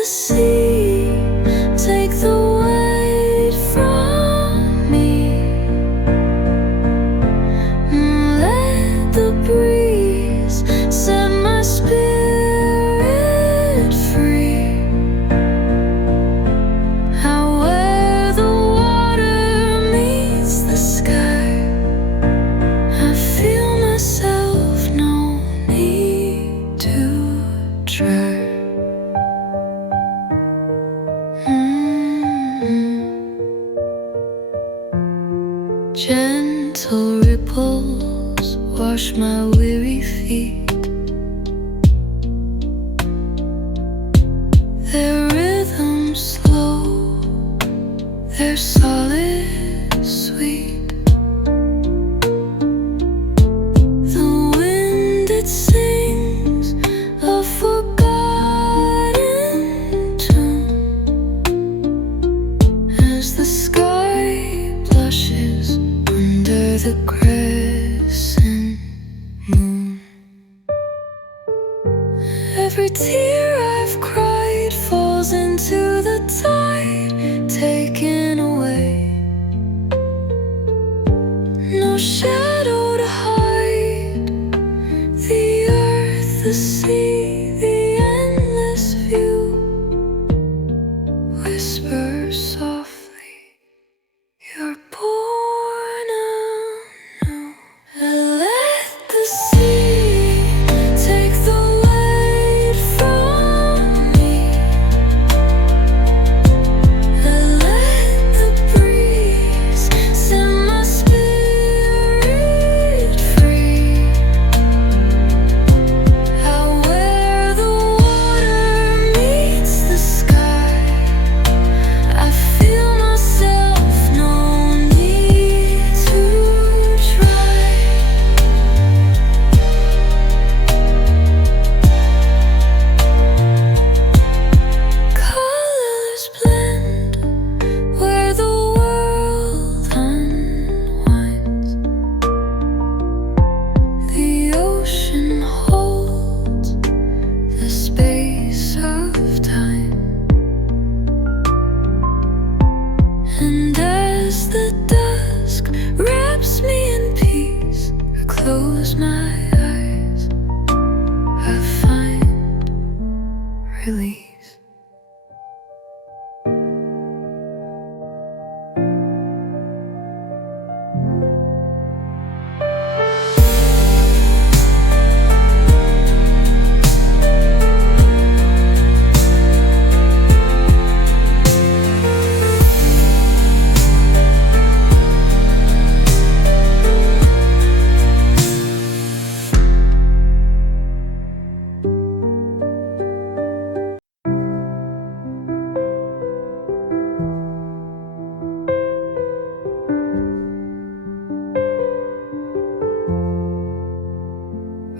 the sea take the weight from me. Let the breeze set my spirit free. How where the water meets the sky, I feel myself, no need to try. Gentle ripples wash my weary feet. Their rhythm slow, their solid sweet. The wind it sings a forgotten tune as the sky blushes under the crescent moon. Every tear I've cried falls into the tide, taken away. No shadow to hide. The earth, the sea, the endless view whisper softly, you're born anew. Let the sea take the weight from me. Let the breeze set my spirit free. Out where the water meets the sky, I feel myself, no need to try. Colors blend where the world unwinds. The ocean holds the space of time. And as the dusk wraps me in peace, I close my eyes, I find release.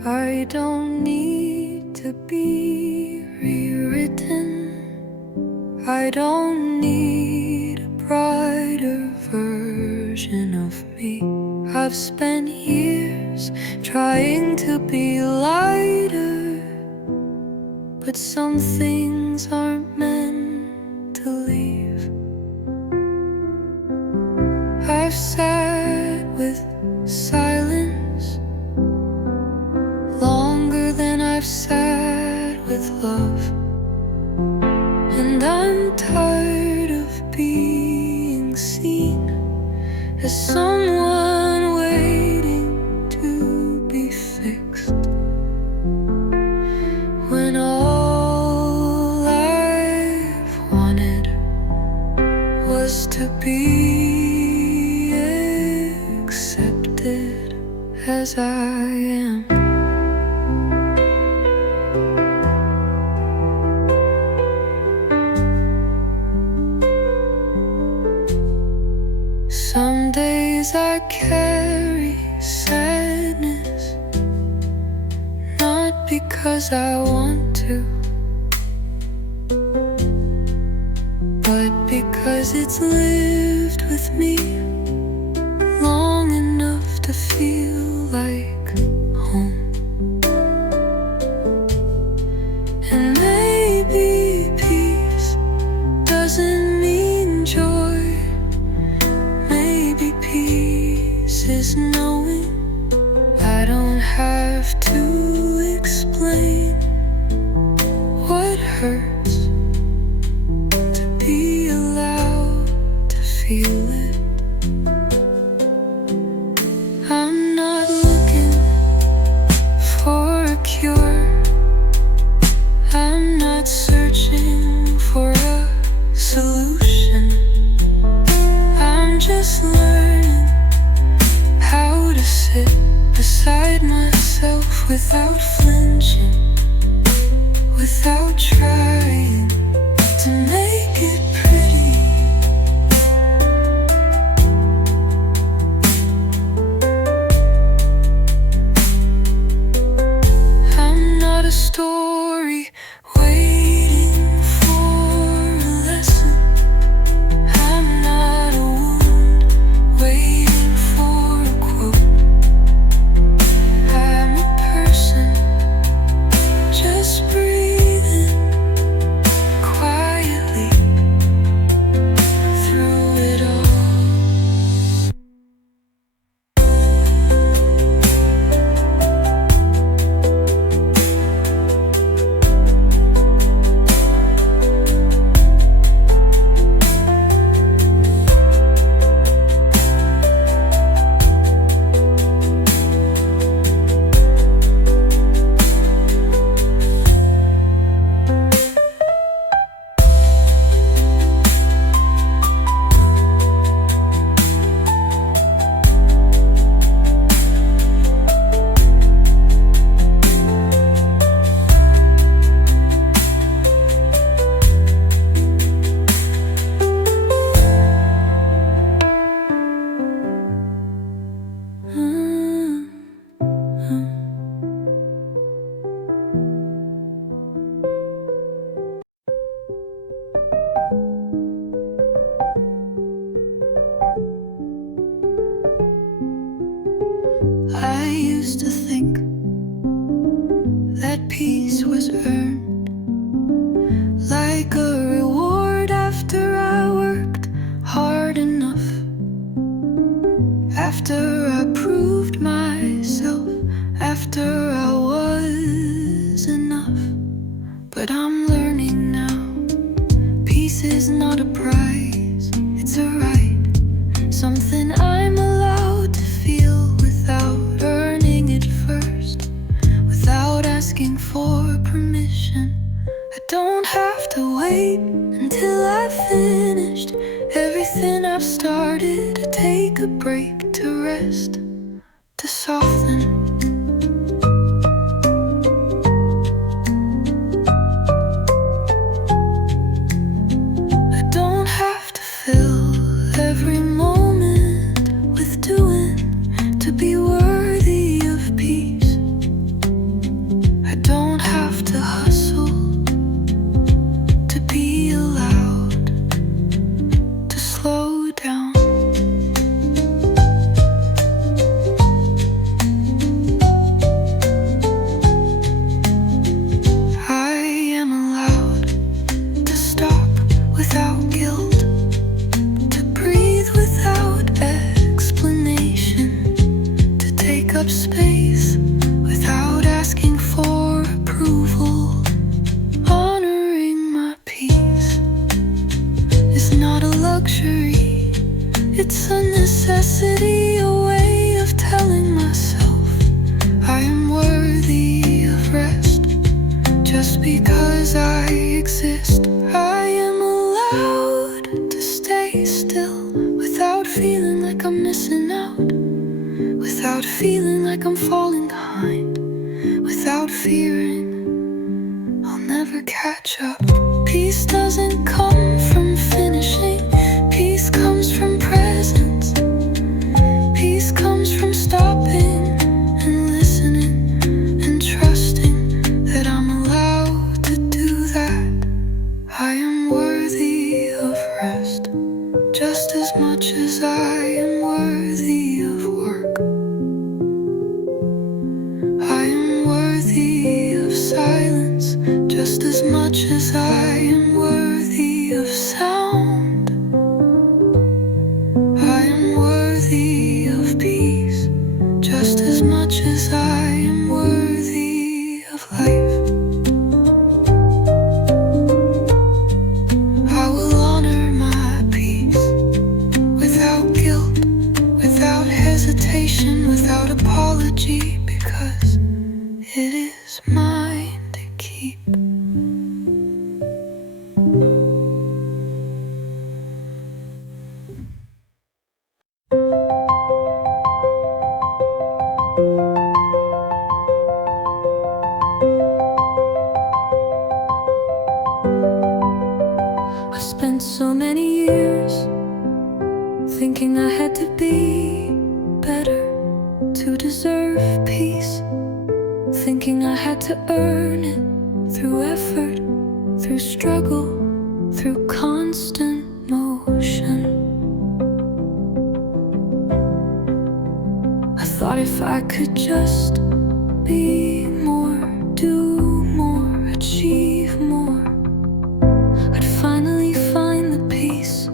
I don't need to be rewritten. I don't need a brighter version of me. I've spent years trying to be lighter, but some things aren't meant to leave. I've sat with silence longer than I've sat with love, and I'm tired of being seen as someone waiting to be fixed, when all I've wanted was to be accepted as I am. Some days I carry sadness, not because I want to, but because it's lived with me long enough to feel like home. And maybe peace hurts to be allowed to feel it. I'm not looking for a cure. I'm not searching for a solution. I'm just learning how to sit beside myself without flinching, without trying to make it pretty. I'm not a story waiting for a lesson. I'm not a wound waiting for a quote. I'm a person just breathing quietly through it all. I used to think that peace was earned, like a reward after I worked hard enough, after I proved myself, after I was enough. But I'm learning now, peace is not a prize, it's a right, something I'm allowed to feel without earning it first, without asking for permission. I don't have to wait until I've finished everything I've started, to take a break, to rest, to soften. I don't have to fill every moment with doing to be worthy of peace. I don't have to hustle to be allowed to slow down. I am allowed to stop without guilt, to breathe without explanation, to take up space without asking for approval. Honoring my peace is not a luxury, it's a necessity, a way of telling myself I am worthy of rest. Just because I exist, I am allowed to stay still without feeling like I'm missing out, without feeling like I'm falling behind, without fearing I'll never catch up. Peace doesn't come from finishing, peace comes from presence, peace comes from stopping and listening and trusting that I'm allowed to do that. I am worthy of rest, just as much as I am worthy of work. I am worthy of silence, just as much as I am worthy of spent so many years thinking I had to be better to deserve peace, thinking I had to earn it through effort, through struggle, through constant motion. I thought if I could just be more, do more, achieve more, I'd finally find the peace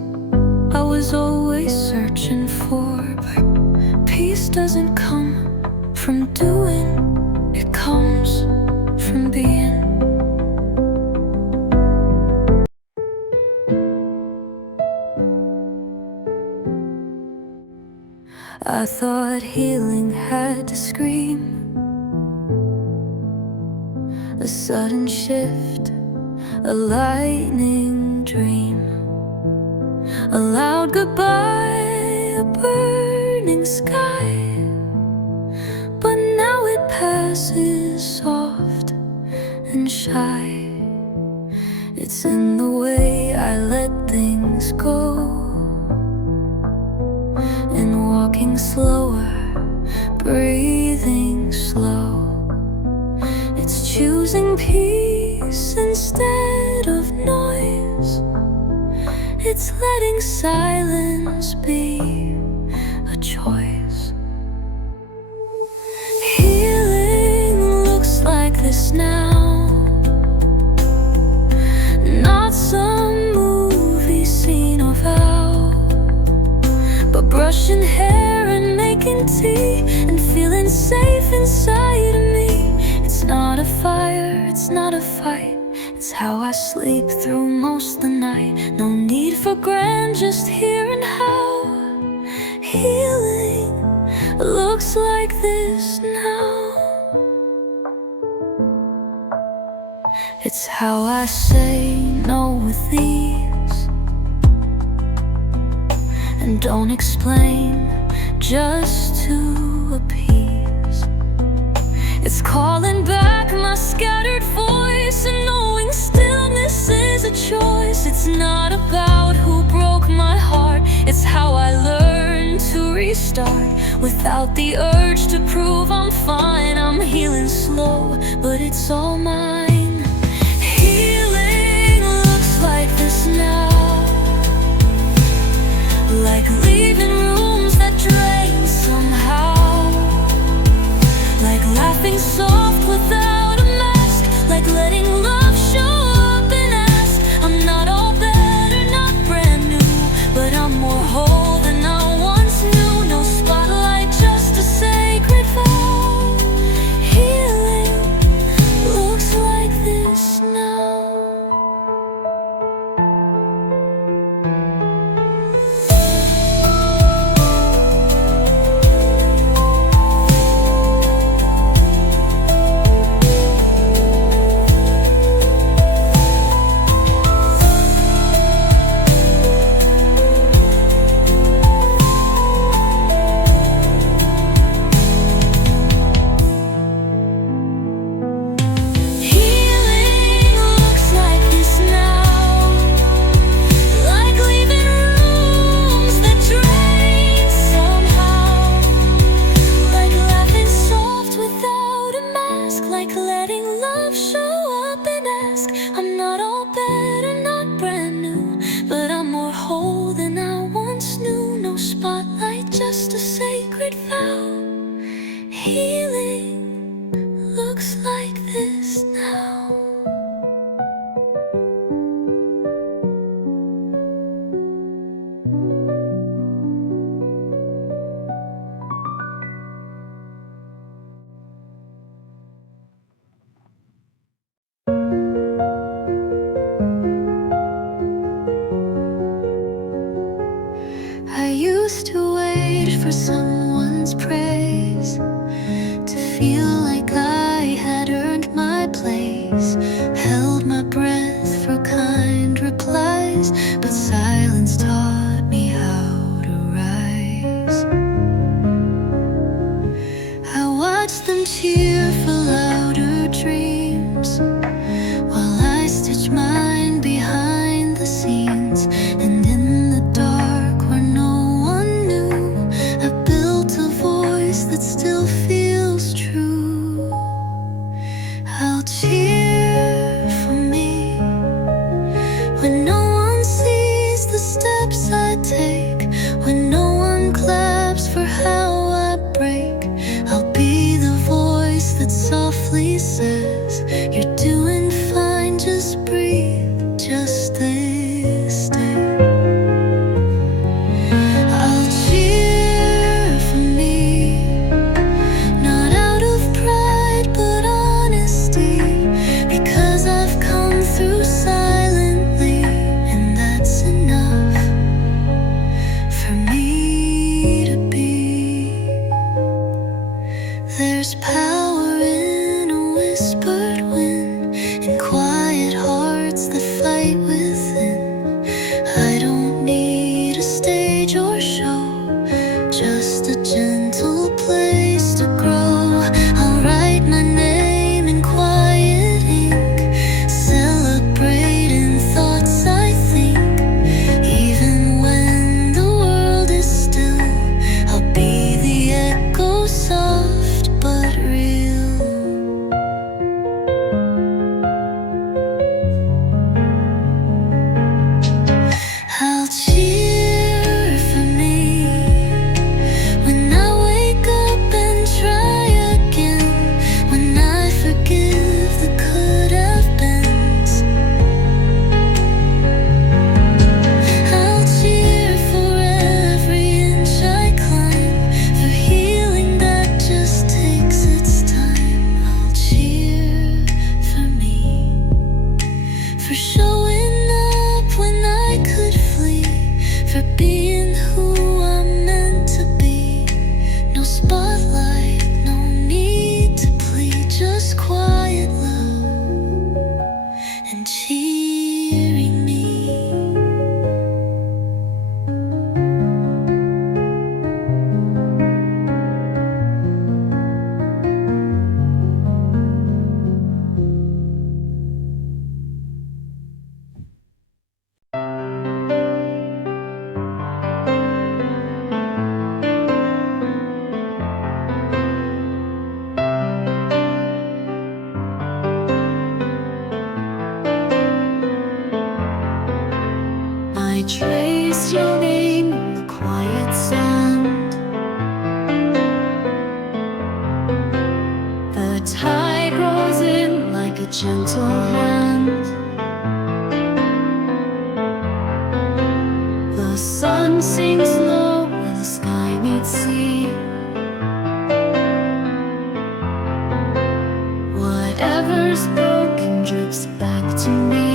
I was always searching for. But peace doesn't come from doing, it comes from being. I thought healing had to scream, a sudden shift, a lightning dream, a loud goodbye, a burning sky. But now it passes soft and shy. It's in the way I let things go, in walking slower, breathing slow. It's choosing peace instead of noise. It's letting silence be a choice. Healing looks like this now, not some movie scene of how, but brushing hair and making tea and feeling safe inside of me. It's not a fire, it's not a fight, it's how I sleep through most of the night. No need for grand, just here and how. Healing looks like this now. It's how I say no with ease, and don't explain, just to appease. It's calling back my scattered voice and knowing stillness is a choice. It's not about who broke my heart, it's how I learned to restart without the urge to prove I'm fine. I'm healing slow, but it's all mine. Healing looks like this now, like leaving rooms that drain somehow, like laughing soft without a mask, like letting love show up and ask. I'm not all better, not brand new, but I'm more whole than I once knew. No spotlight, just a sacred vow. Healing looks like this now. Healing looks like this now. I used to wait for someone's praise, to feel like I had earned my place, held my breath for kind replies, but silence taught me how to rise. I watched them cheer for louder dreams, while I stitched mine behind the scenes. when no one sees the steps I take, when no one claps for how I break. I'll be the voice that softly says, you're doing fine, just breathe, just stay. I'll cheer for me, not out of pride but honesty, because I've come through silently, and that's enough for me to be. There's power in a whispered wind, in quiet hearts that fight within. I don't need a stage or show, just a gentle place to grow. I'll write my name in quiet ink, celebrating thoughts I think. Even when the world is still, I'll be the echo, soft but real. I'll cheer for me when I wake up and try again, when I forgive the could have beens. I'll cheer for every inch I climb, for healing that just takes its time. I'll cheer for me, for showing up when I could flee, for being who I'm meant to be. No spotlight, no need to plead, just quiet love and cheering me. I trace your name in the quiet sand. The tide rolls in like a gentle hand. The sun sinks low where the sky meets sea. Whatever's broken drips back to me.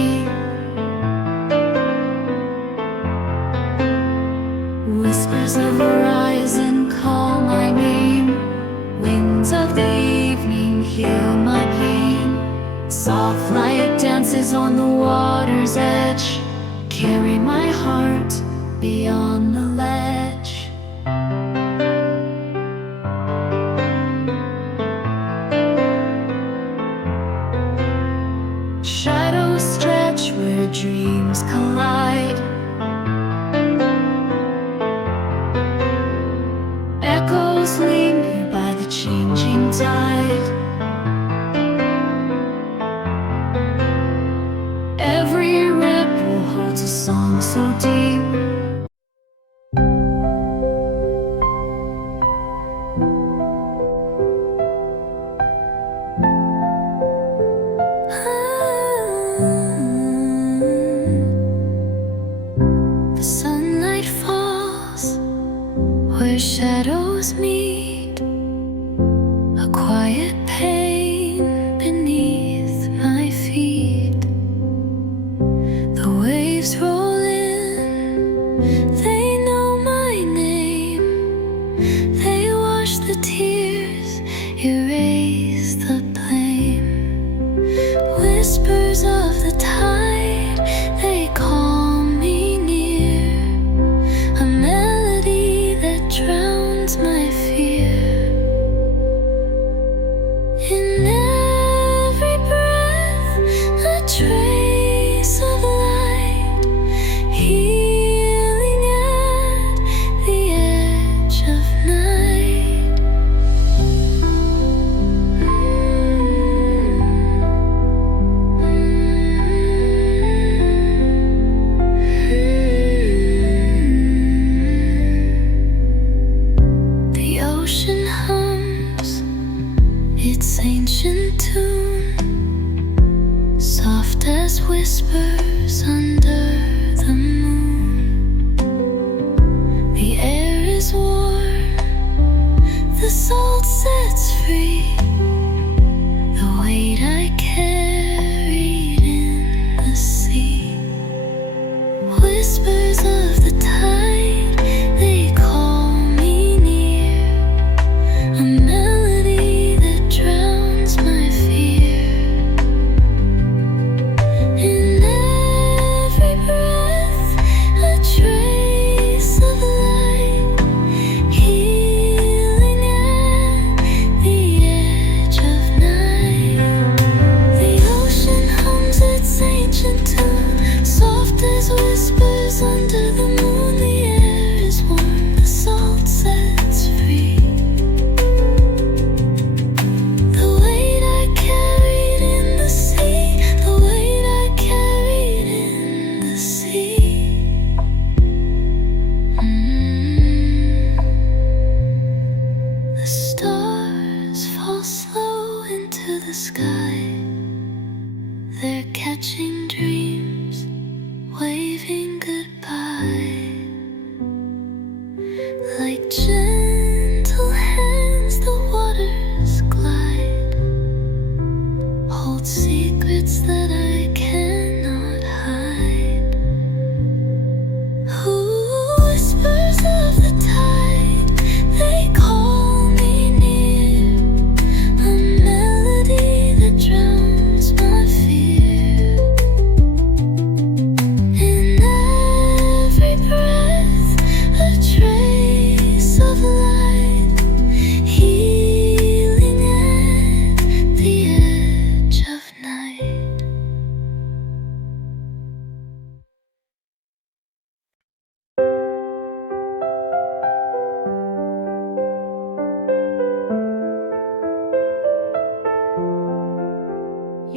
Whispers of horizon call my name. Winds of the evening heal my pain. Soft light dances on the water's edge. Carry my heart beyond the ledge. Shadows stretch where dreams collide. Echoes linger by the changing tide. Every ripple holds a song so deep. The sunlight falls where shadows meet, a quiet pain beneath my feet. The waves roll in, they know my name. They wash the tears, erase the blame. Whispers of the tide, they call me near, a melody that drowns my fear. In every breath, a trace of light,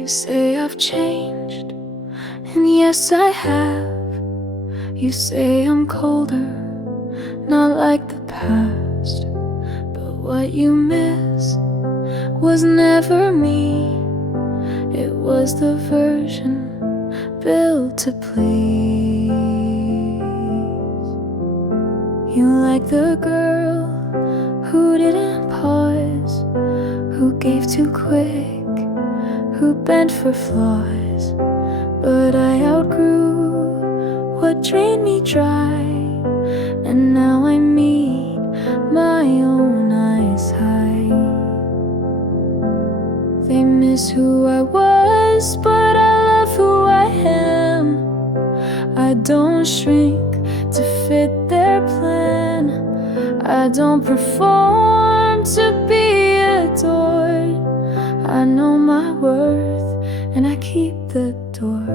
You say I've changed, and yes I have. You say I'm colder, not like the past. But what you miss was never me. It was the version built to please. You like the girl who didn't pause, who gave too quick, who bent for flaws. But I outgrew what drained me dry, and now I meet my own eyes high. They miss who I was, but I love who I am. I don't shrink to fit their plan. I don't perform to be adored. I know my worth, and I keep the door.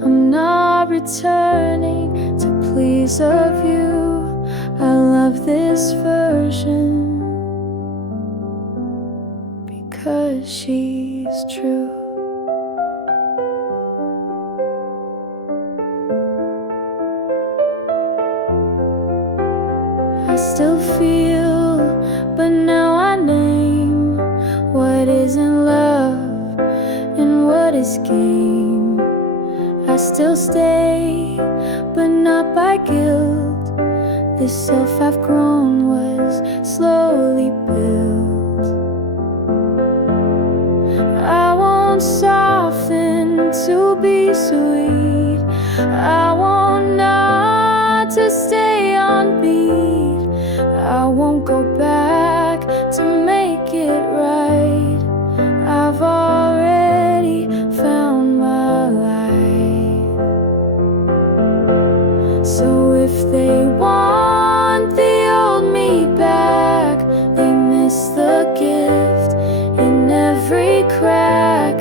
I'm not returning to please a view. I love this version because she's true. I still feel, but now I name what isn't love and what is game. I still stay, but not by guilt. This self I've grown was slowly built. I won't soften to be sweet. I want not to stay on beat. I won't go back to make it right. I've already found my life. So if they want the old me back, they miss the gift in every crack.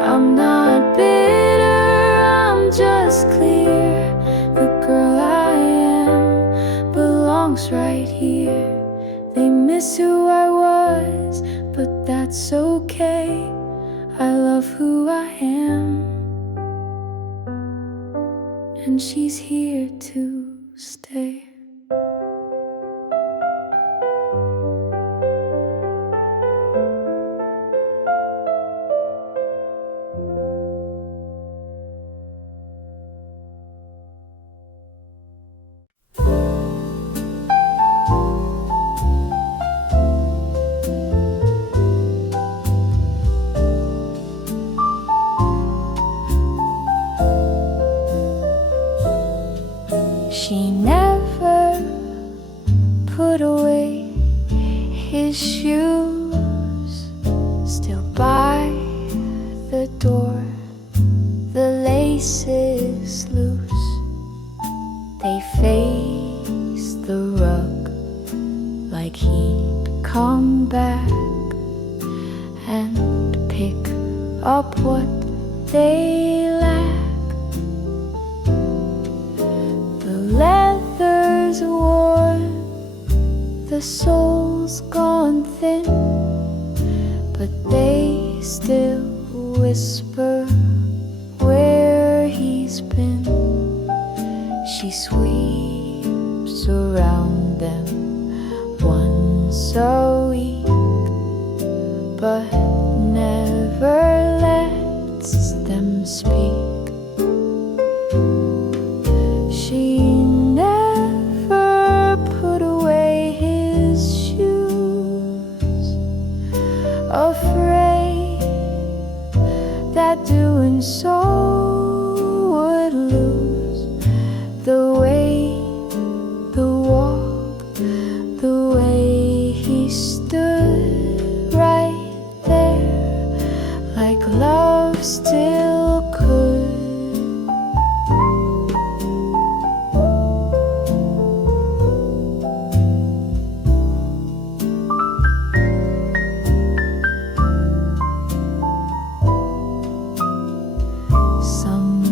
I'm not bitter, I'm just clear. The girl I am belongs right here. They miss who I was, but that's okay. I love who I am, and she's here to stay. She never put away his shoes, still by the door, the lace is loose. They face the rug like he'd come back and pick up what they lack. Leather's worn, the sole's gone thin, but they still whisper where he's been. She sweeps around them once a week, but never lets them speak. She never put away his shoes, afraid that doing so would lose the way, the walk, the way he stood right there, like love still could.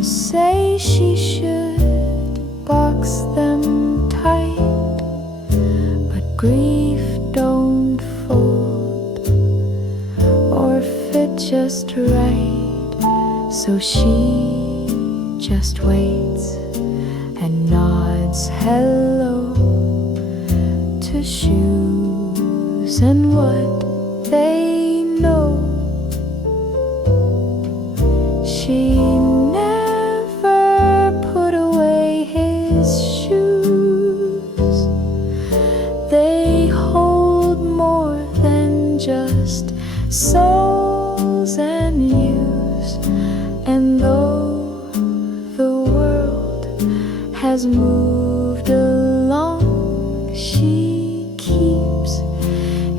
Say she should box them tight, but grief don't fold or fit just right. So she just waits and nods hello to shoes and what they know. She never put away his shoes. They hold more than just soles and use. And though the world has moved along, she keeps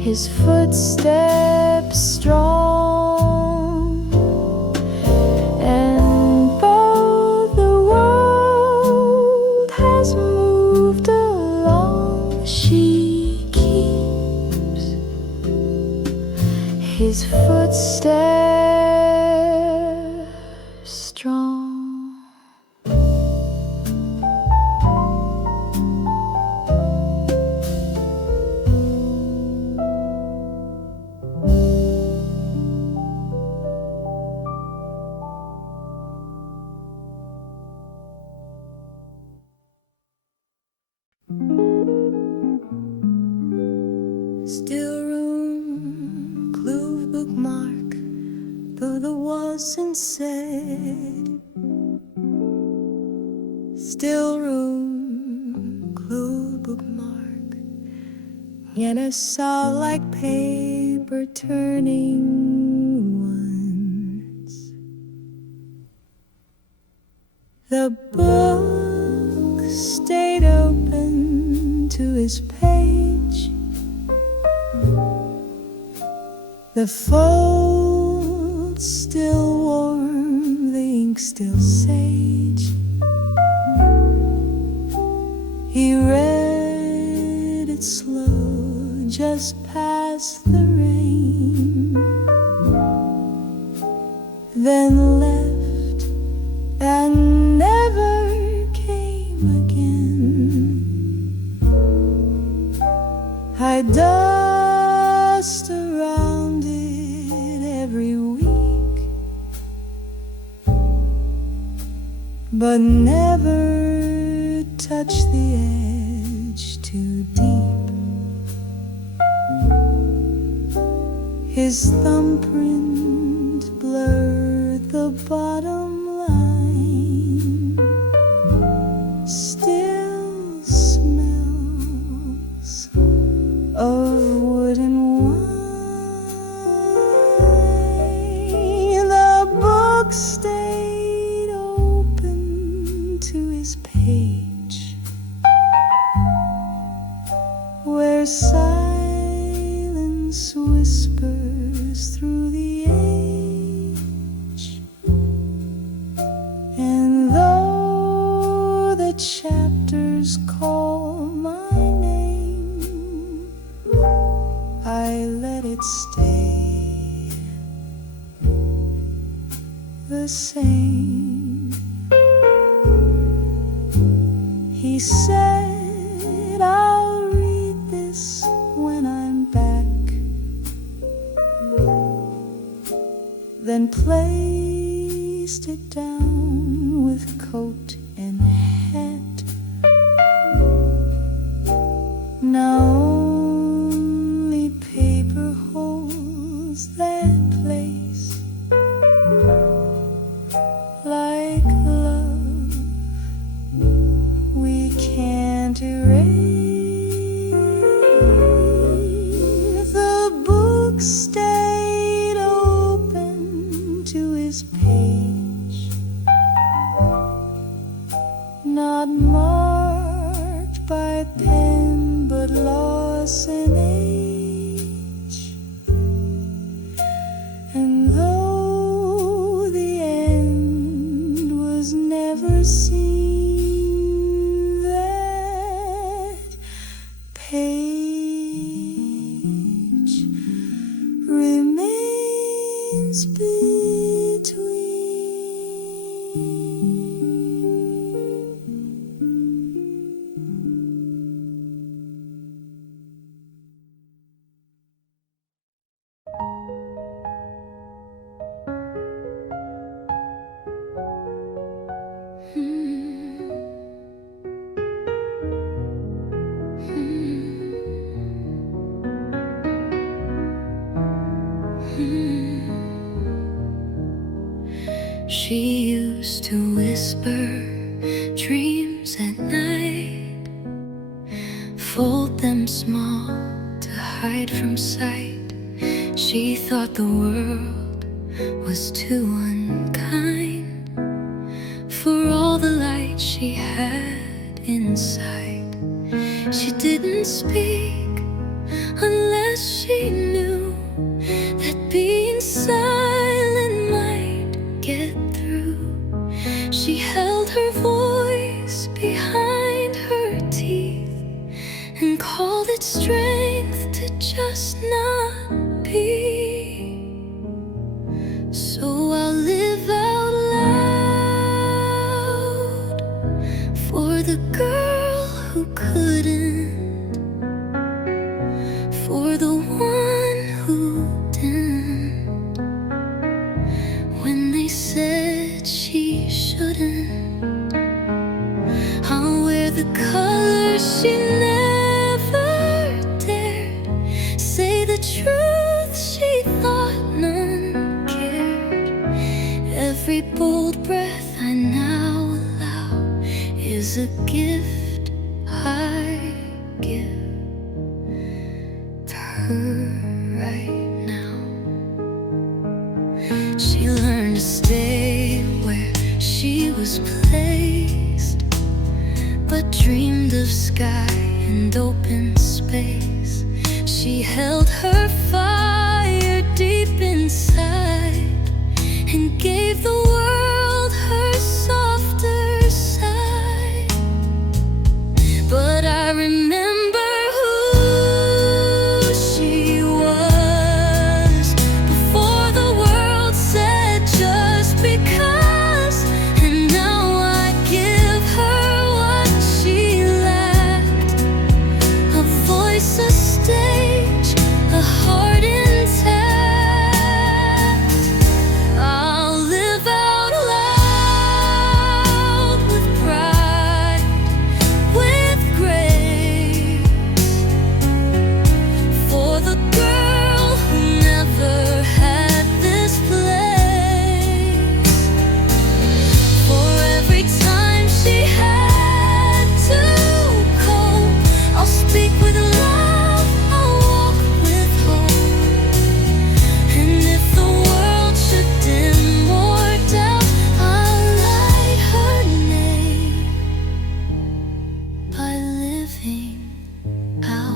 his footsteps strong. And though the world has moved along, she keeps his footsteps strong. Still room, clue bookmark, though the wasn't said. Still room, clue bookmark, and I saw like paper turning once. The book stayed open to his page. The folds still warm, the ink still sage. He read it slow, just past the rain, then left and never came again. I dust around it every week, but never touch the edge too deep. His thumbprint blurred the bottom line. Still smells of wood and wine. The book stayed open to his page, where silence whispers through the age. And though the chapters call my name, I let it stay the same. He said, I'll read this when I'm back, then placed it down with coat and hat. Now only paper holds that place, like love we can't erase. The book stayed open to his page, not marked by pen but loss and age. And though the end was never seen, that page remains between. dreams at night, fold them small to hide from sight. She thought the world was too unkind for all the light she had inside. She didn't speak unless she knew that being silent might get through. She held her voice behind her teeth and called it strength to just not be. So I'll live out loud for the girl who couldn't, for the one who didn't, when they said she shouldn't. I'll wear the colors she never dared, say the truth she thought none cared. Every bold breath I now allow is a gift I give to her right now. She learned to stay where she was placed, but dreamed of sky and open space. She held her fire deep inside and gave the world her softer side. But I remember who she was before the world said just because. And now I give her what she lacked: a voice, a stage, a heart intact. I'll live out loud with pride, with grace, for the girl who never had this place. For every time she had to cope, I'll speak with love, I'll walk with hope. And if the world should dim or doubt, I'll light her name by living out.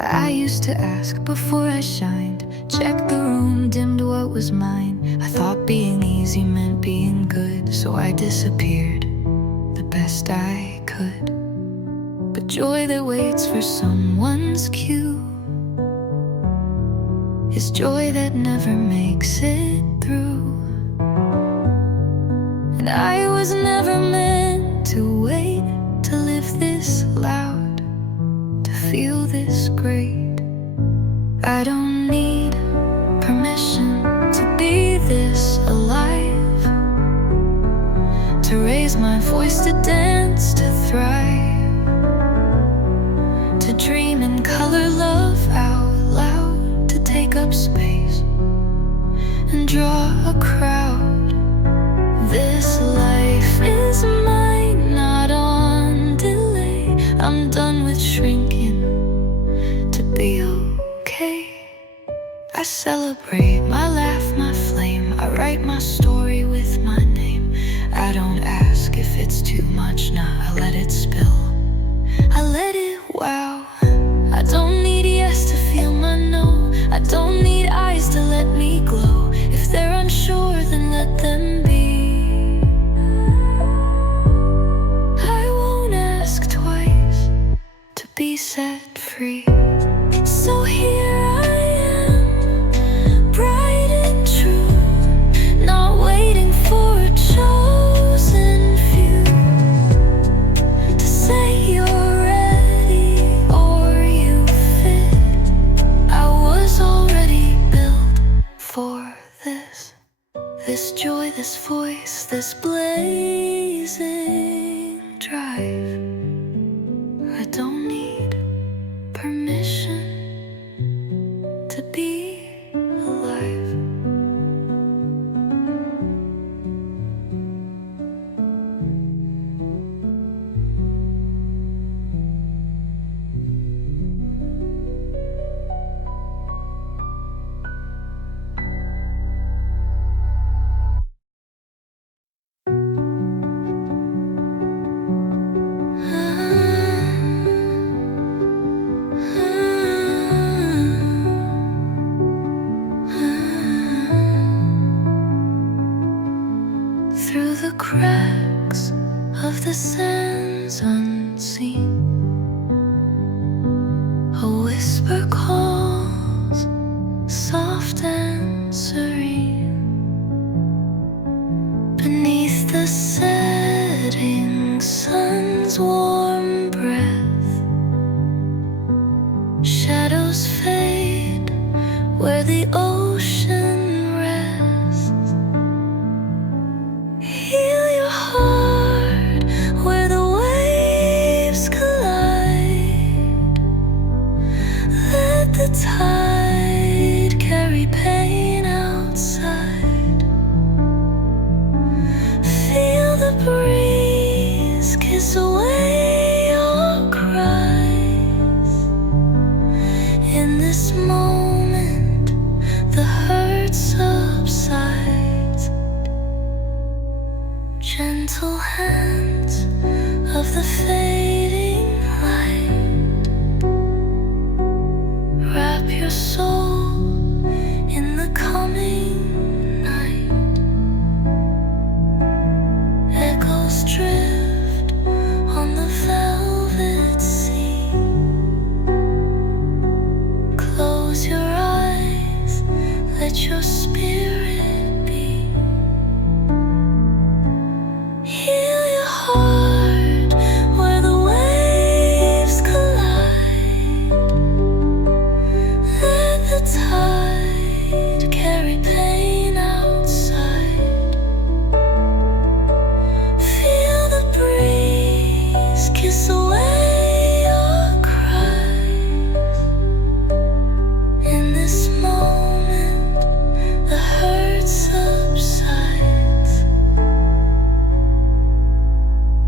I used to ask before I shined, check the room, dimmed what was mine. I thought being easy meant being good, so I disappeared the best I could. But joy that waits for someone's cue is joy that never makes it through. And I was never meant to wait to live this loud, to feel this great. I don't need permission to be this alive, to raise my voice, to dance, to thrive, to dream in color, love out loud, to take up space and draw a crowd. This life is mine, not on delay. I'm done with shrinking to be okay. I celebrate my laugh, my flame. I write my story with my name. I don't ask if it's too much, nah, I let it spill. I let it wow. I don't need yes to feel my no. I don't need eyes to let me glow. If they're unsure, then let them be. I won't ask twice to be set free. So here I am, bright and true, not waiting for a chosen few to say you're ready or you fit. this voice, this blazing drive. I don't need permission to be alive. Through the cracks of the sands unseen, a whisper calls, soft and serene. Beneath the setting sun's warm breath, shadows fade where the ocean rests. Heal your heart where the waves collide. Let the tide carry pain outside. Feel the breeze kiss away your cries. In this moment, the hurt subsides. Gentle hands of the fading light, wrap your soul in the coming night. Echoes drift on the velvet sea. Close your eyes, let your spirit be. Heal your heart where the waves collide. Let the tide carry pain outside. Feel the breeze kiss away your cries. In this moment, the hurt subsides.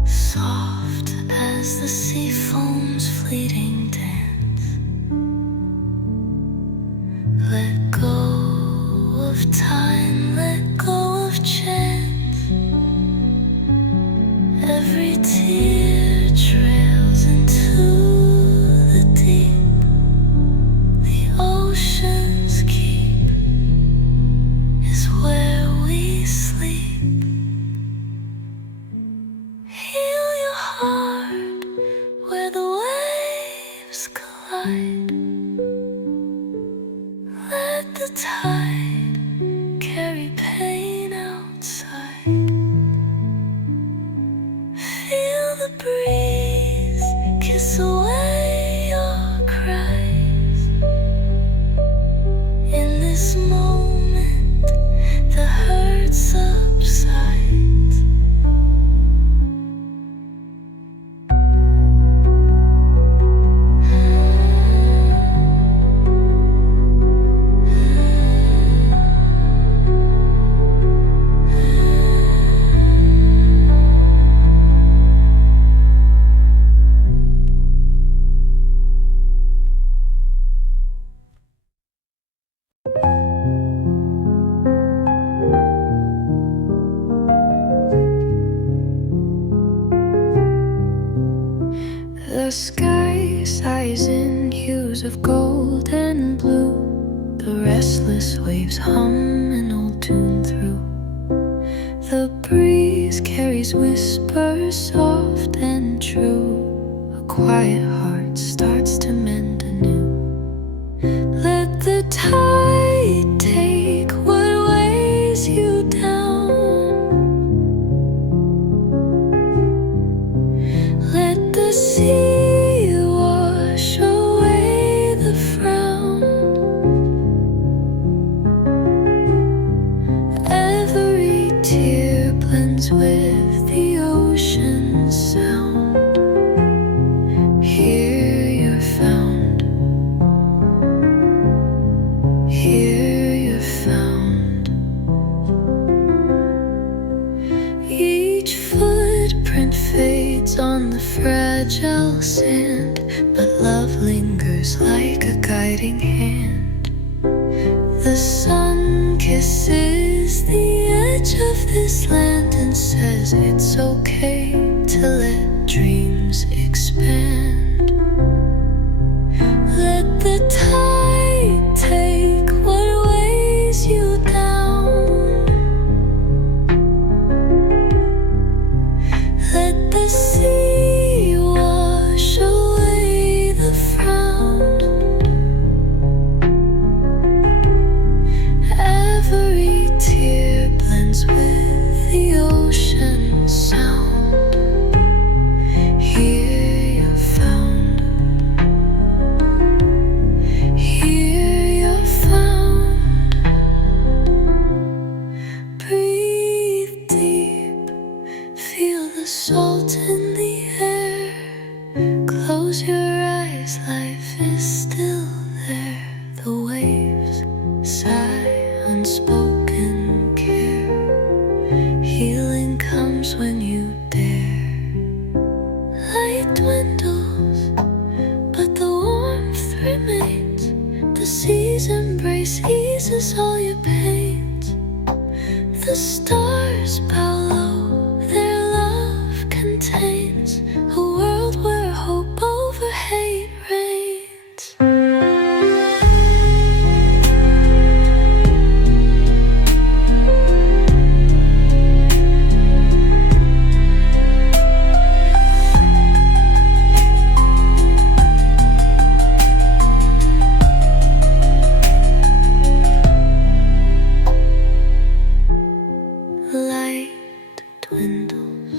Soft as the sea foam's fleeting dance. Let go of time, let go of chance. Every tear trails into the deep. The ocean's keep is where we sleep. Heal your heart where the waves collide. Let the tide carry pain outside. Feel the breeze kiss away your cries. In this moment, the hurt subsides. The sky sighs in hues of gold and blue. The restless waves hum an old tune through. The breeze carries whispers soft and true. A quiet heart starts to mend anew. Let the tide take what weighs you down. Let the sea wash away the frown. Every tear guiding hand. The sun kisses the edge of this land and says it's okay to let dreams expand. Let the tide take what weighs you down. Let the sea wash away the frown. Every tear blends with the ocean sound. Here you're found. Here you're found. Breathe deep. Feel the salt in the air. Close your eyes, life is still there. The waves sigh unspoken care. Healing comes when you dare. Light dwindles, but the warmth remains. The sea's embrace eases all your pains. The stars bow low, their love contains a world where hope over hate reigns. Light dwindles,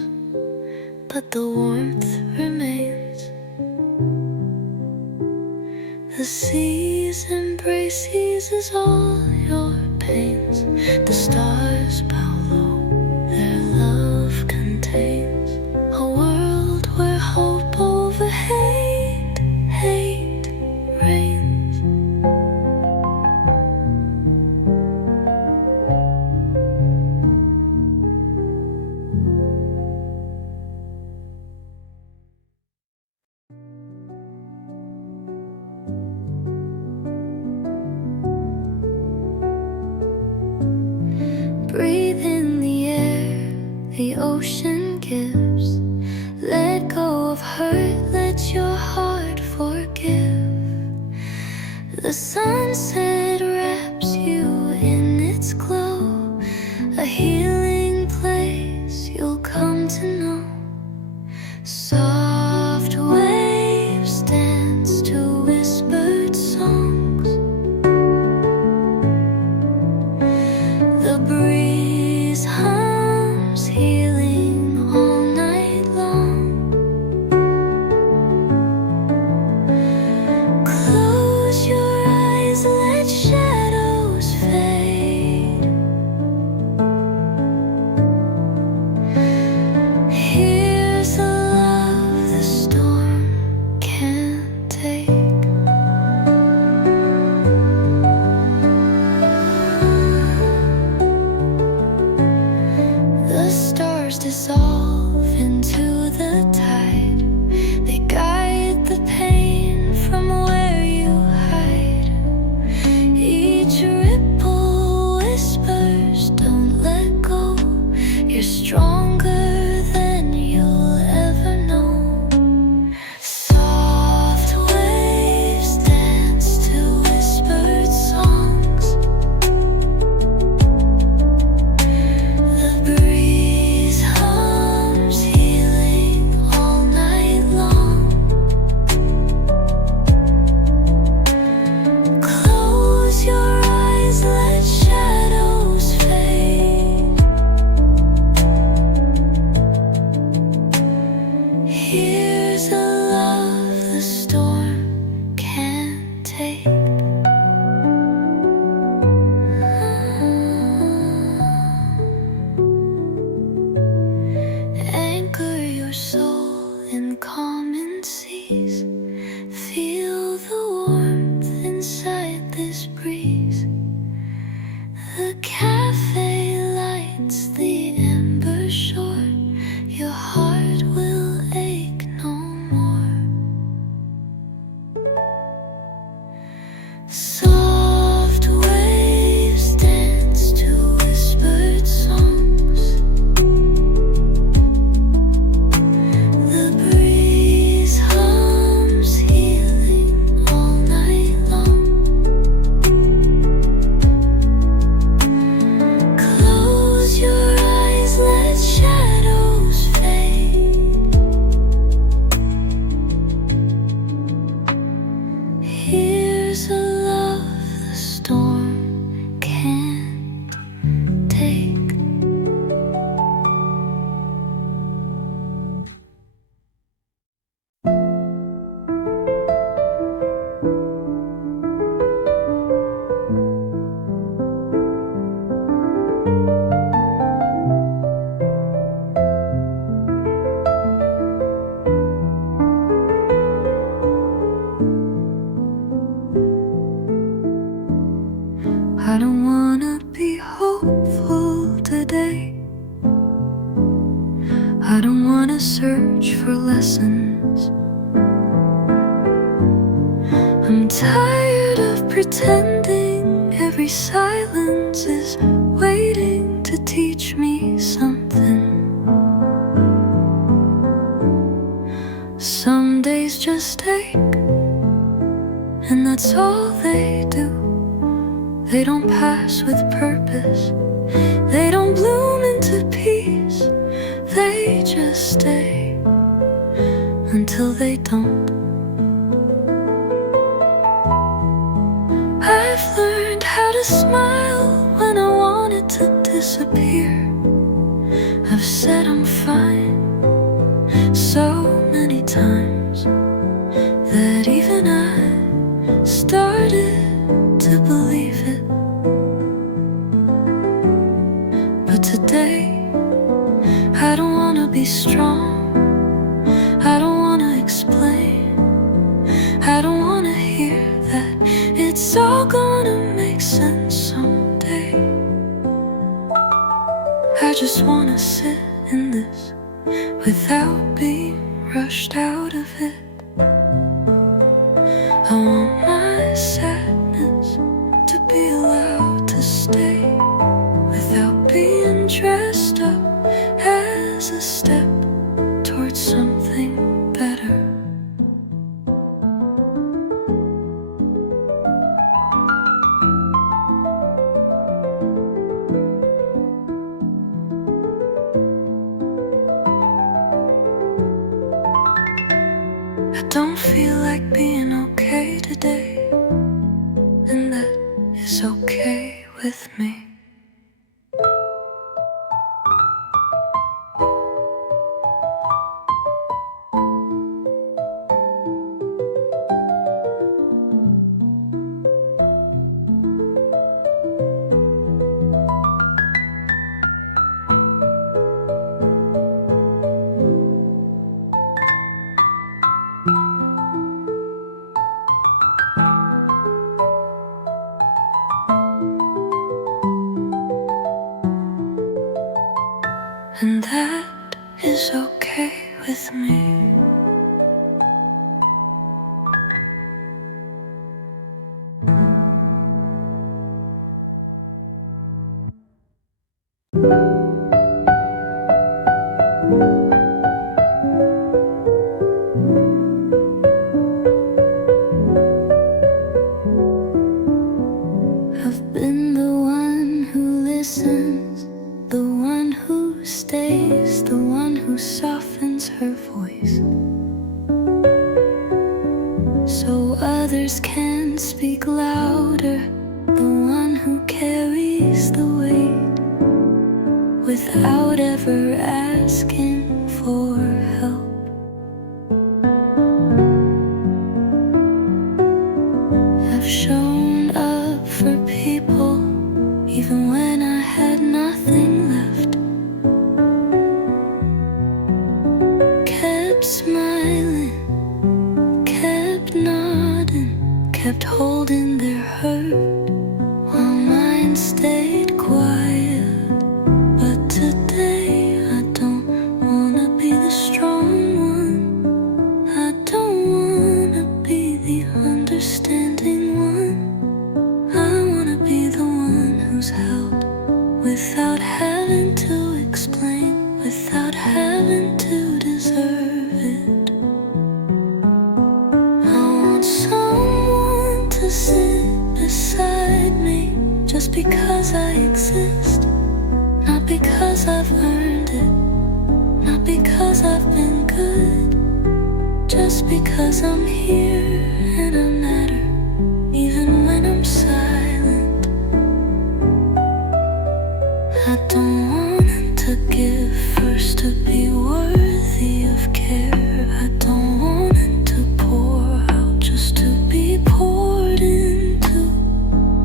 but the warmth remains. The sea's embrace eases all your pains. The stars bow low, their love contains a world where hope over hate reigns. Breathe in the air the ocean gives. Let go of hurt, let your heart forgive. The sunset wraps you in its glow, a healing place you'll come to know. Soft waves dance to whispered songs. The breeze hums, healing all night long. Close your eyes, let shadows fade. Here's a love the storm can't take. The stars dissolve into the tide. They guide the pain from where you hide. Each ripple whispers, don't let go. You're stronger than you'll ever know. Soft waves dance to whispered songs. The breeze hums, healing all night long. Close your eyes, let shadows fade. Here's a love the storm can't take. Anchor your soul in common seas. Feel the warmth inside this breeze. The cafe lights the ember shore. Your heart will ache no more. Soft waves dance to whispered songs. The breeze hums healing all night long. Close your eyes, let shadows fade. Here's a love the storm can't take. I don't wanna be hopeful today. I don't wanna search for lessons. I'm tired of pretending every silence is waiting to teach me something. Some days just ache, and that's all they do. They don't pass with purpose. They don't bloom into peace. They just stay until they don't. I've learned how to smile when I wanted to disappear. I've said I'm fine so many times that even I started to believe it. But today, I don't wanna be strong. I don't wanna explain. I don't wanna hear that it's all gonna make sense someday. I just wanna sit in this without being rushed out of it. I want my sadness to be allowed to stay without being dressed up as a step towards something better. I don't feel like being okay today, and that is okay with me. And that is okay with me. I've been the one who listens, the one who stays, the one who softens her voice, so others can speak louder, the one who carries the weight without ever asking for help. I've shown up for people even when I had nothing left. Kept smiling, kept nodding, kept holding their hurt while mine stayed quiet. But today I don't wanna be the strong one. I don't wanna be the understanding one. to sit beside me, just because I exist. Not because I've earned it, not because I've been good, just because I'm here and I matter, even when I'm silent. I don't want to give first to be worthy of care. I don't want to pour out just to be poured into.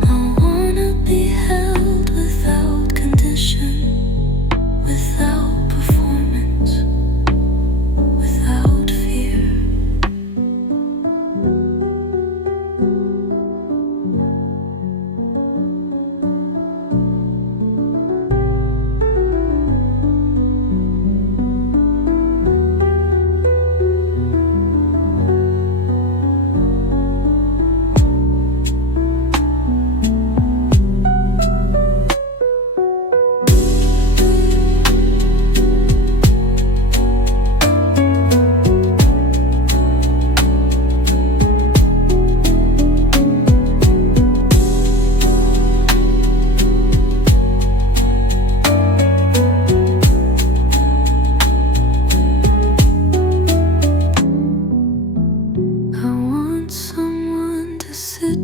I wanna be held without condition, without performance, without fear.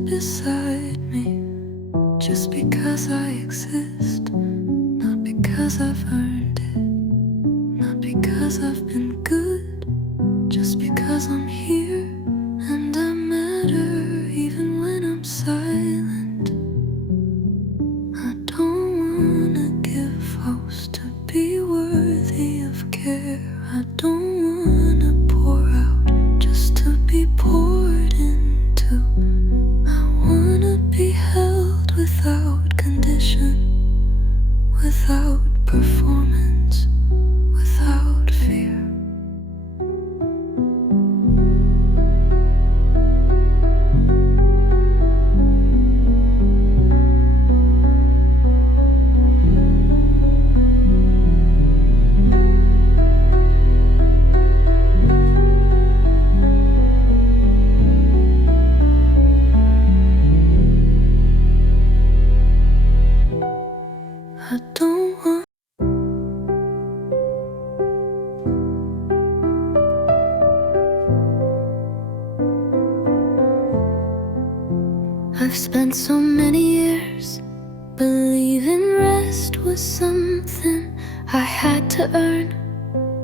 Beside me, just because I exist, not because I've earned it, not because I've been good, just because I'm here and I matter, even when I'm silent. I don't wanna give vows to be worthy of care. I don't wanna pour out just to be poured into. Be held without condition, without performance, without fear. I don't want I've spent so many years believing rest was something I had to earn,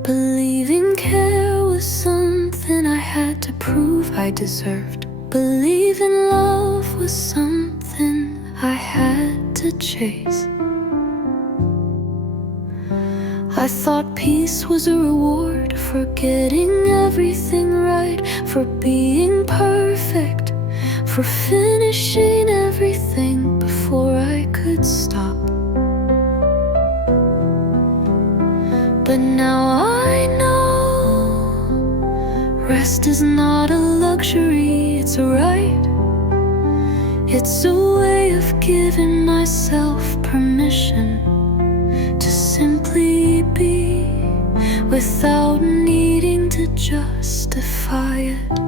believing care was something I had to prove I deserved, believing love was something I had to chase. I thought peace was a reward for getting everything right, for being perfect, for finishing everything before I could stop. But now I know rest is not a luxury, it's a right. It's a way of giving myself permission to simply be, without needing to justify it.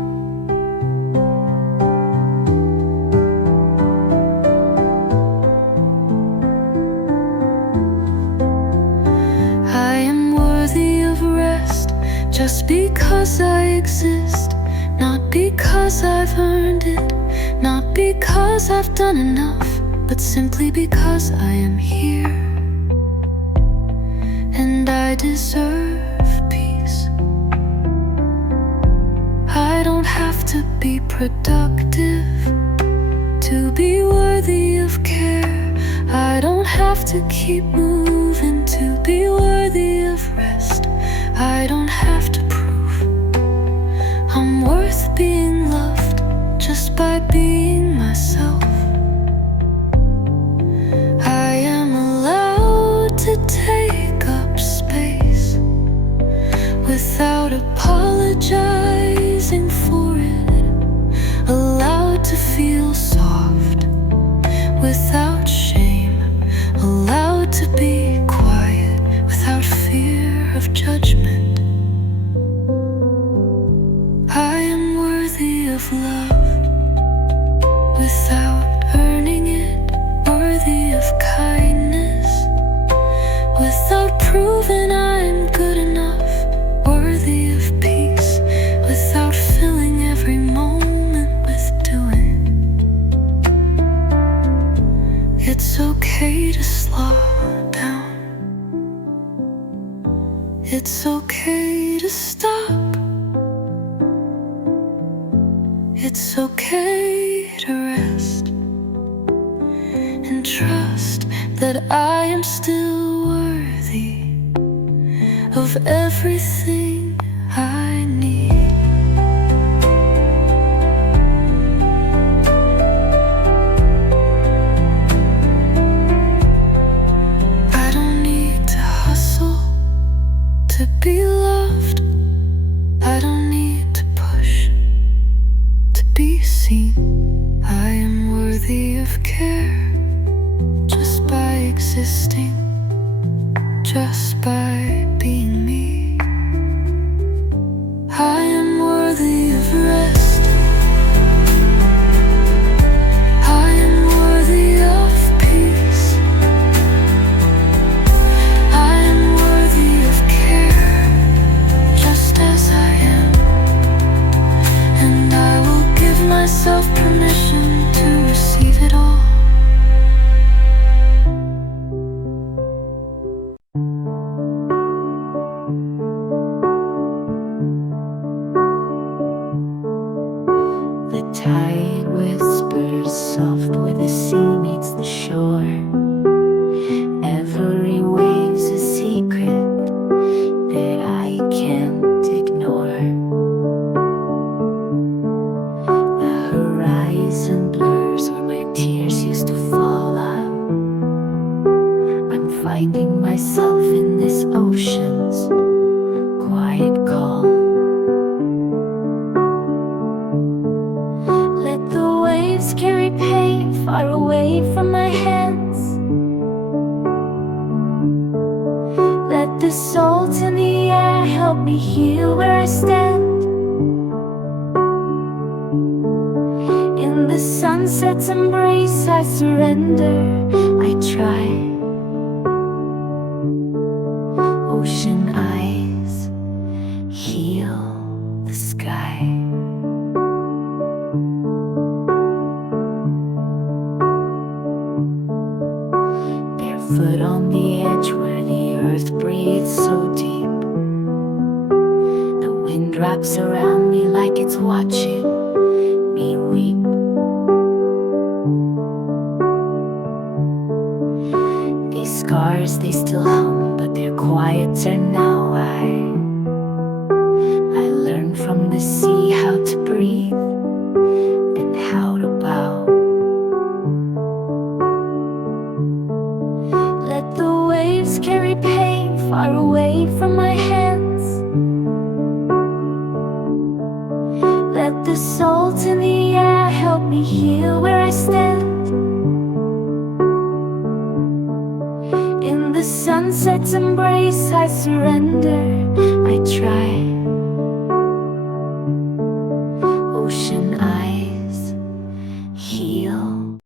I am worthy of rest just because I exist, not because I've earned it, not because I've done enough, but simply because I am here. And I deserve peace. I don't have to be productive to be worthy of care. I don't have to keep moving to be worthy of rest. I don't have to prove I'm worth being loved just by being myself. I am allowed to take up space without apologizing for it, allowed to feel soft without shame, allowed to be quiet without fear of judgment. I am worthy of without earning it, worthy of kindness, without proving I'm good enough, worthy of peace, without filling every moment with doing. It's okay to slow down. It's okay to stop. It's okay to rest and trust that I am still worthy of everything I need. I don't need to hustle to be loved. I don't need to push to be seen. I am worthy of care just by existing, just by being me. I am worthy of rest. I am worthy of peace. I am worthy of care just as I am. And I will give myself permission to receive it all. The tide whispers soft where the sea meets the shore. Every wave's a secret that I can't ignore. The horizon blurs where my tears used to fall out. I'm finding myself in this ocean's quiet call. Let the waves carry pain far away from my hands. Let the salt in the air help me heal where I stand. In the sunset's embrace I surrender, I try. Ocean eyes heal the sky. Barefoot on the edge where the earth breathes so deep. The wind wraps around me like it's watching me weep. These scars, they still hum, but they're quieter now. I learned from the sea how to breathe and how to bow. Let the waves carry pain far away from my hands. Let the salt in the air help me heal where I stand. In the sunset's embrace I surrender, I try.